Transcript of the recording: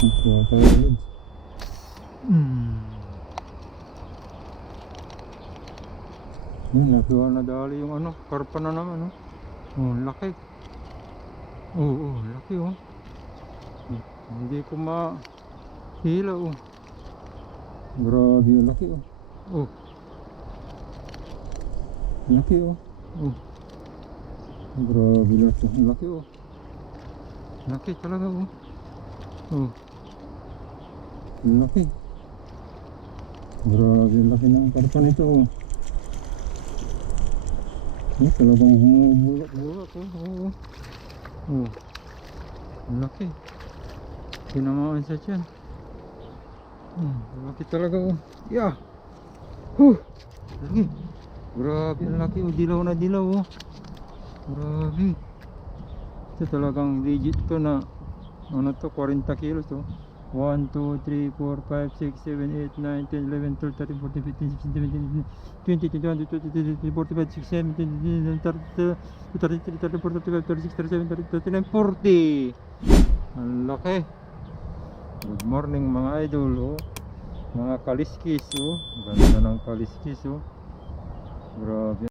Kuha tayo ulit. Nakuha na dali yung ano, karpa na naman, oh. Oh, laki. Oh, laki, oh. Hindi ko mahila, oh. Grabe yung laki, oh. Oh. Laki, oh. Oh. Grabe laki, laki, oh. Laki talaga, oh. Oh. Laki. Grabe laki ng karpa nito, oh. Talagang bumubulak, oh. Oh. Laki. Tinamaan sa tiyan. Laki talaga, oh. Yeah. Laki. Grabe ang laki, oh. Dilaw na dilaw, oh. Grabe. Ito talagang legit to na ano to, 40 kilos, oh. 1, 2, 3, 4, 5, 6, 7, 8, 9, 10, 11, 12, 13, 14, 15, 16, 17, 20, 21, 22, 23, 45, 6, 7, 30, 33, 34, 35, 36, 37, 38, 39, 40. Ang laki. Good morning mga idol, oh. Mga kaliskis, oh. Ganda ng kaliskis, oh. Grabe.